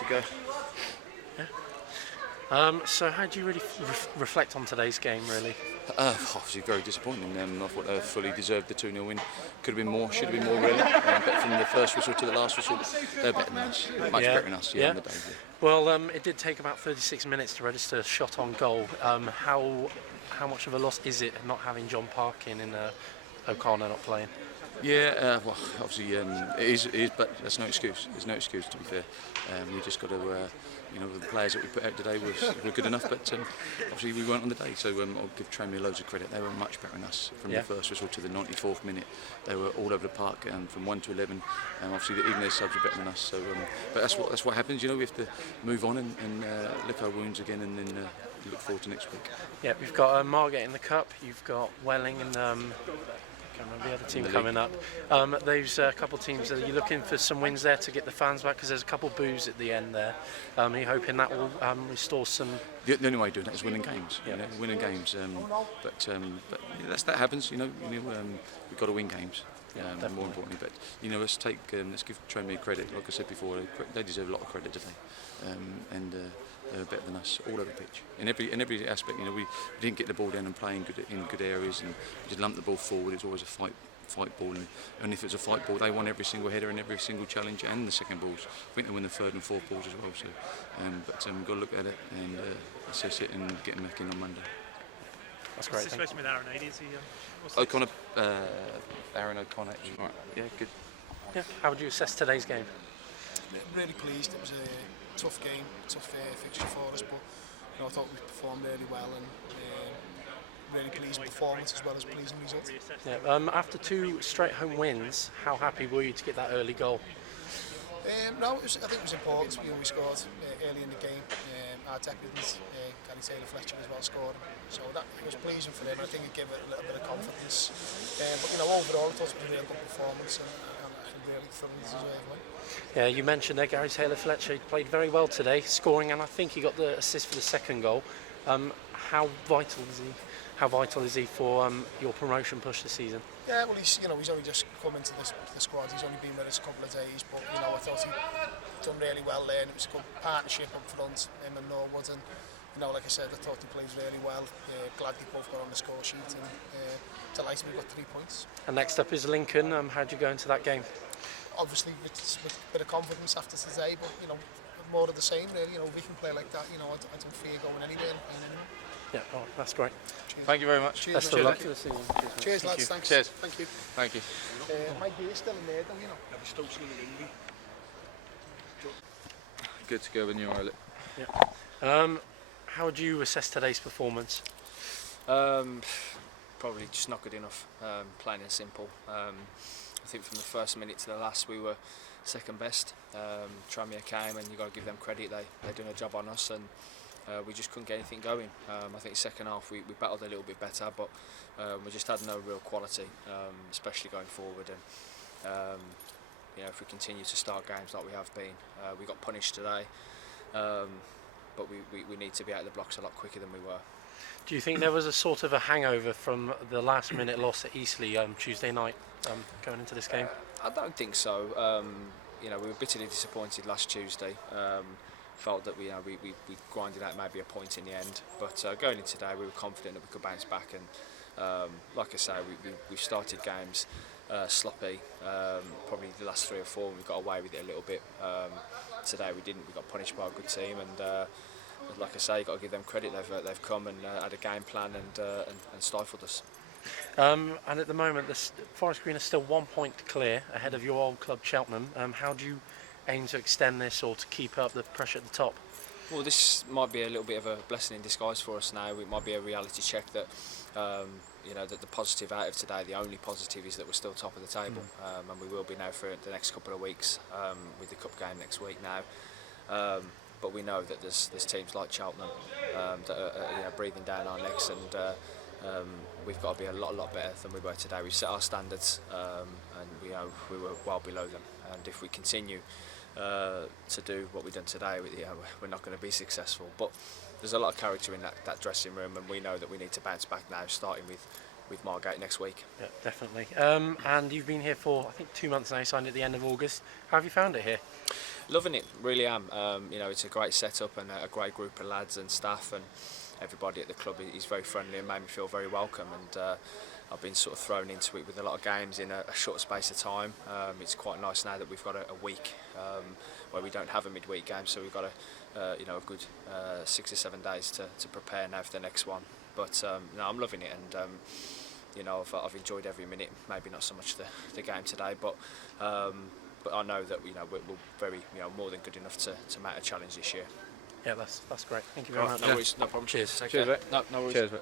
to go. So how do you really reflect on today's game, really? Obviously very disappointing. I thought they fully deserved the 2-0 win. Could have been more, should have been more really. But from the first whistle to the last whistle, they're better than us. Much better than us, on the day. Yeah. Well, it did take about 36 minutes to register a shot on goal. How much of a loss is it not having John Parkin and O'Connor not playing? Yeah, well, obviously it is, but that's no excuse. There's no excuse, to be fair. We just got to, the players that we put out today were good enough, but obviously we weren't on the day. So I'll give Tranmere loads of credit. They were much better than us from the first whistle to the 94th minute. They were all over the park, from 1 to 11. Obviously even their subs were better than us. So, but that's what happens. We have to move on and lick our wounds again, and then look forward to next week. Yeah, we've got Margate in the cup. You've got Welling and. The other team coming up. There's a couple of teams. Are you looking for some wins there to get the fans back? Because there's a couple of boos at the end there. Are you hoping that will restore some? The only way of doing that is winning games. Yeah. Winning games. But that happens. We've got to win games. More importantly, but let's give Tranmere credit. Like I said before, they deserve a lot of credit today, and they're better than us all over the pitch in every aspect. We didn't get the ball down and play in good areas, and we just lumped the ball forward. It's always a fight ball, and if it's a fight ball, they won every single header and every single challenge and the second balls. I think they won the third and fourth balls as well. So, we've got to look at it and assess it and get them back in on Monday. That's great. What's the situation with Darren? Is he? O'Connor, Darren O'Connor. Right. Yeah, good. Yeah. How would you assess today's game? Really pleased. It was a tough game, tough fixture for us, but I thought we performed really well and really pleased performance as well as pleasing results. Yeah. After 2 straight home wins, how happy were you to get that early goal? No, I think it was important. We scored early in the game. Our deputies, Gary Taylor-Fletcher as well, scored. So that it was pleasing for them. I think it gave it a little bit of confidence. But overall, I thought it was a real good performance and really thoroughly deserved one. Yeah, you mentioned there Gary Taylor-Fletcher played very well today, scoring, and I think he got the assist for the second goal. How vital is he? How vital is he for your promotion push this season? Yeah, well, he's only just come into the squad. He's only been with us a couple of days, but I thought he done really well there, and it was a good partnership up front, him and Norwood, and like I said, I thought he played really well. Glad they both got on the score sheet, and delighted we got 3 points. And next up is Lincoln. How do you go into that game? Obviously with a bit of confidence after today, but more of the same really. If we can play like that, I don't fear going anywhere and playing anywhere. Yeah, that's great. Cheers. Thank you very much. Cheers. Best of luck to the season. Cheers, lads. Thanks. Cheers. Thank you. Thank you. My gear's still in there, though, We're still in the Good to go when you're early. Yeah. How would you assess today's performance? Probably just not good enough, plain and simple. I think from the first minute to the last we were second best. Tranmere came, and you've got to give them credit, they're doing a job on us, and we just couldn't get anything going. I think second half we battled a little bit better, but we just had no real quality, especially going forward. And if we continue to start games like we have been, we got punished today, but we need to be out of the blocks a lot quicker than we were. Do you think there was a sort of a hangover from the last minute loss at Eastleigh Tuesday night going into this game? I don't think so. We were bitterly disappointed last Tuesday. Felt that we grinded out maybe a point in the end, but going into today we were confident that we could bounce back, and like I say, we've started games sloppy. Probably the last 3 or 4 we got away with it a little bit. Today we didn't. We got punished by a good team, and like I say, you've got to give them credit. They've come and had a game plan and stifled us. And at the moment, Forest Green is still 1 point clear ahead of your old club Cheltenham. How do you aim to extend this or to keep up the pressure at the top? Well, this might be a little bit of a blessing in disguise for us now. It might be a reality check that that the positive out of today, the only positive, is that we're still top of the table, and we will be now for the next couple of weeks with the cup game next week now. But we know that there's teams like Cheltenham that are breathing down our necks, and we've got to be a lot better than we were today. We've set our standards, and we were well below them. And if we continue to do what we've done today, we're not going to be successful. But there's a lot of character in that dressing room, and we know that we need to bounce back now, starting with Margate next week. Yeah, definitely. And you've been here for, I think, 2 months now. You signed at the end of August. How have you found it here? Loving it, really am. You know, it's a great setup and a great group of lads and staff, and everybody at the club is very friendly and made me feel very welcome. And I've been sort of thrown into it with a lot of games in a short space of time. It's quite nice now that we've got a week where we don't have a midweek game, so we've got you know, a good 6 or 7 days to prepare now for the next one. But no, I'm loving it, and you know, I've enjoyed every minute. Maybe not so much the game today, but I know that, you know, we're very, you know, more than good enough to mount a challenge this year. Yeah, that's great. Thank you very much. No worries, no problem. Cheers. Take Cheers, care. mate. No worries. Cheers, mate.